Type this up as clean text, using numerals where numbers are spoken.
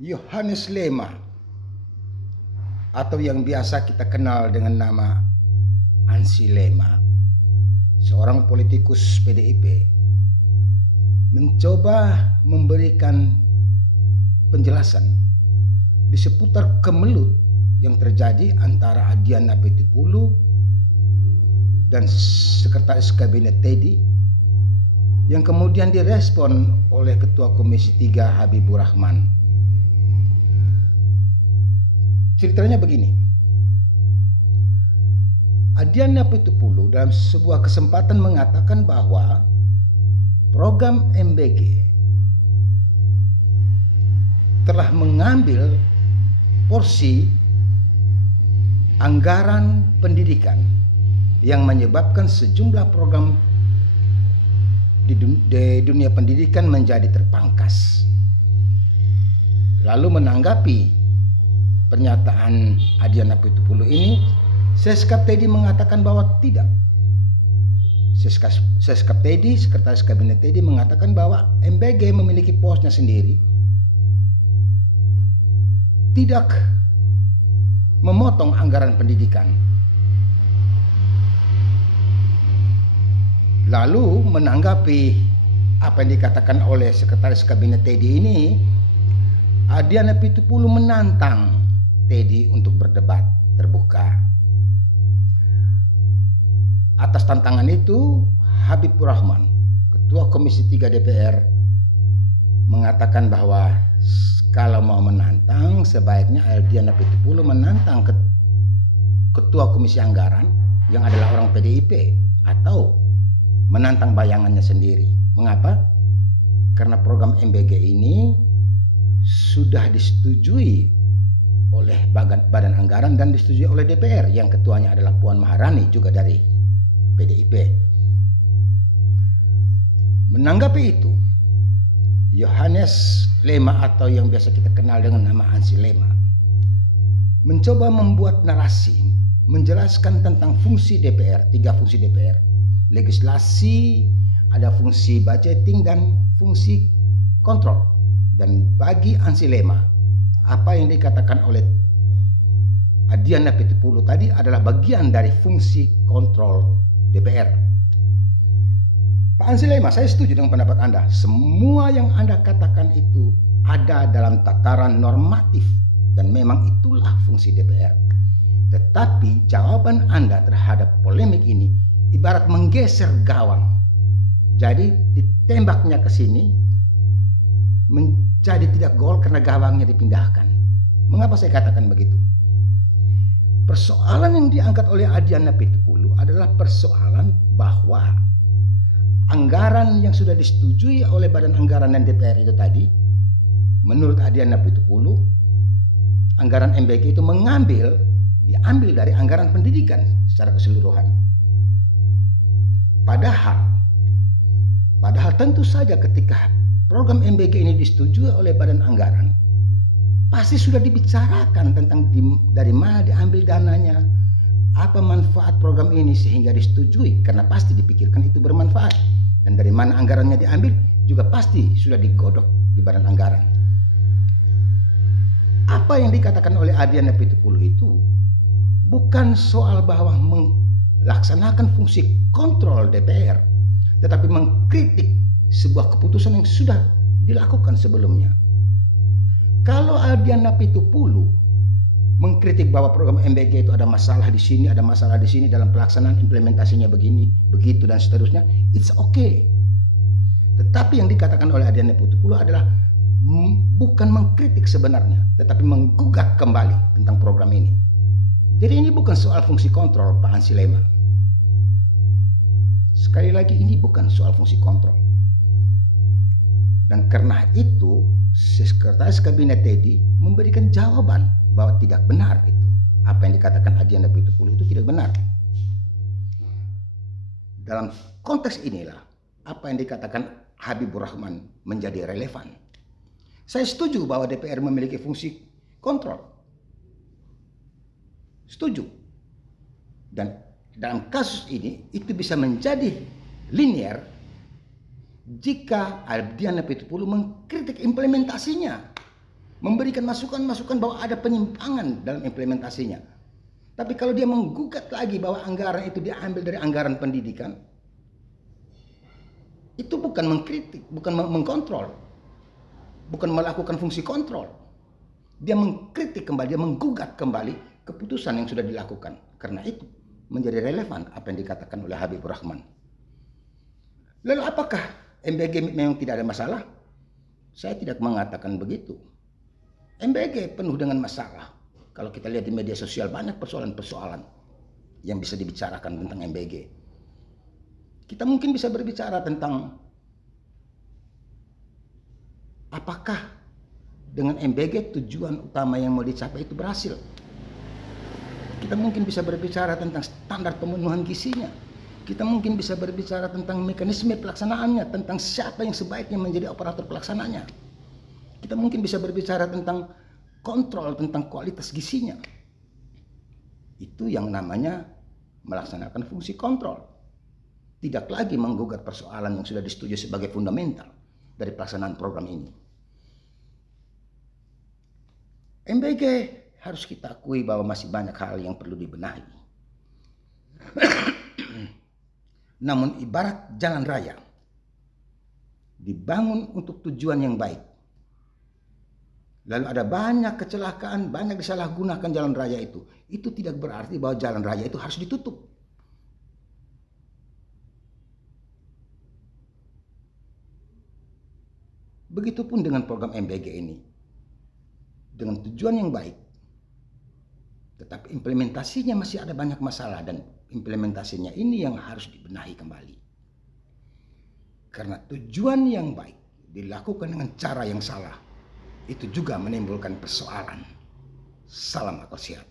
Yohanes Lema atau yang biasa kita kenal dengan nama Ansi Lema, seorang politikus PDIP, mencoba memberikan penjelasan di seputar kemelut yang terjadi antara Adiana Pitupulu dan Sekretaris Kabinet Teddy, yang kemudian direspon oleh Ketua Komisi 3 Habibur Rahman. Ceritanya begini, Adiana Pitupulu dalam sebuah kesempatan mengatakan bahwa program MBG telah mengambil porsi anggaran pendidikan yang menyebabkan sejumlah program di dunia pendidikan menjadi terpangkas. Lalu menanggapi pernyataan Adiana Pitupulu ini, Seskap Teddy mengatakan bahwa tidak. Seskap Teddy, Sekretaris Kabinet Teddy, mengatakan bahwa MBG memiliki posnya sendiri, tidak memotong anggaran pendidikan. Lalu menanggapi apa yang dikatakan oleh Sekretaris Kabinet Teddy ini, Adiana Pitupulu menantang Teddy untuk berdebat terbuka. Atas tantangan itu, Habibur Rahman, Ketua Komisi 3 DPR, mengatakan bahwa kalau mau menantang, sebaiknya Adiana Pitupulu menantang Ketua Komisi Anggaran yang adalah orang PDIP, atau menantang bayangannya sendiri. Mengapa? Karena program MBG ini sudah disetujui oleh Badan Anggaran dan disetujui oleh DPR, yang ketuanya adalah Puan Maharani, juga dari PDIP. Menanggapi itu, Yohanes Lema atau yang biasa kita kenal dengan nama Ansi Lema mencoba membuat narasi menjelaskan tentang fungsi DPR, 3 fungsi DPR. Legislasi, ada fungsi budgeting dan fungsi kontrol. Dan bagi Ansi Lema, apa yang dikatakan oleh Adiana Pitupulu tadi adalah bagian dari fungsi kontrol DPR. Pak Ansi Lema, saya setuju dengan pendapat Anda. Semua yang Anda katakan itu ada dalam tataran normatif dan memang itulah fungsi DPR. Tetapi jawaban Anda terhadap polemik ini ibarat menggeser gawang. Jadi ditembaknya ke sini menjadi tidak gol karena gawangnya dipindahkan. Mengapa saya katakan begitu? Persoalan yang diangkat oleh Adiana Pitupulu adalah persoalan bahwa anggaran yang sudah disetujui oleh Badan Anggaran dan DPR itu tadi, menurut Adiana Pitupulu, anggaran MBG itu diambil dari anggaran pendidikan secara keseluruhan. Padahal tentu saja ketika program MBG ini disetujui oleh Badan Anggaran, pasti sudah dibicarakan tentang dari mana diambil dananya, apa manfaat program ini sehingga disetujui, karena pasti dipikirkan itu bermanfaat. Dan dari mana anggarannya diambil juga pasti sudah digodok di Badan Anggaran. Apa yang dikatakan oleh Adiana Pitupulu itu bukan soal bahwa melaksanakan fungsi kontrol DPR, tetapi mengkritik sebuah keputusan yang sudah dilakukan sebelumnya. Kalau Adiana Pitupulu mengkritik bahwa program MBG itu ada masalah di sini, ada masalah di sini dalam pelaksanaan implementasinya begini, begitu dan seterusnya, it's okay. Tetapi yang dikatakan oleh Adiana Pitupulu adalah bukan mengkritik sebenarnya, tetapi menggugat kembali tentang program ini. Jadi ini bukan soal fungsi kontrol, Pak Ansi Lema. Sekali lagi, ini bukan soal fungsi kontrol. Dan karena itu, Sekretaris Kabinet Teddy memberikan jawaban bahwa tidak benar itu. Apa yang dikatakan Adiana Pitupulu itu tidak benar. Dalam konteks inilah, apa yang dikatakan Habibur Rahman menjadi relevan. Saya setuju bahwa DPR memiliki fungsi kontrol. Setuju. Dan dalam kasus ini, itu bisa menjadi linear jika Adiana Pitupulu mengkritik implementasinya. memberikan masukan-masukan bahwa ada penyimpangan dalam implementasinya. Tapi kalau dia menggugat lagi bahwa anggaran itu diambil dari anggaran pendidikan, itu bukan mengkritik, bukan mengkontrol, bukan melakukan fungsi kontrol. Dia mengkritik kembali, dia menggugat kembali keputusan yang sudah dilakukan. Karena itu menjadi relevan apa yang dikatakan oleh Habibur Rahman. Lalu apakah MBG memang tidak ada masalah? Saya tidak mengatakan begitu. MBG penuh dengan masalah. Kalau kita lihat di media sosial banyak persoalan-persoalan yang bisa dibicarakan tentang MBG. Kita mungkin bisa berbicara tentang apakah dengan MBG tujuan utama yang mau dicapai itu berhasil. Kita mungkin bisa berbicara tentang standar pemenuhan gizinya. Kita mungkin bisa berbicara tentang mekanisme pelaksanaannya, tentang siapa yang sebaiknya menjadi operator pelaksananya. Kita mungkin bisa berbicara tentang kontrol, tentang kualitas gizinya. Itu yang namanya melaksanakan fungsi kontrol. Tidak lagi menggugat persoalan yang sudah disetujui sebagai fundamental dari pelaksanaan program ini. MBG harus kita akui bahwa masih banyak hal yang perlu dibenahi. Namun ibarat jalan raya, dibangun untuk tujuan yang baik. Lalu ada banyak kecelakaan, banyak disalahgunakan jalan raya itu. Itu tidak berarti bahwa jalan raya itu harus ditutup. Begitupun dengan program MBG ini. Dengan tujuan yang baik. Tetapi implementasinya masih ada banyak masalah dan implementasinya ini yang harus dibenahi kembali. Karena tujuan yang baik dilakukan dengan cara yang salah, itu juga menimbulkan persoalan. Salam akal sehat.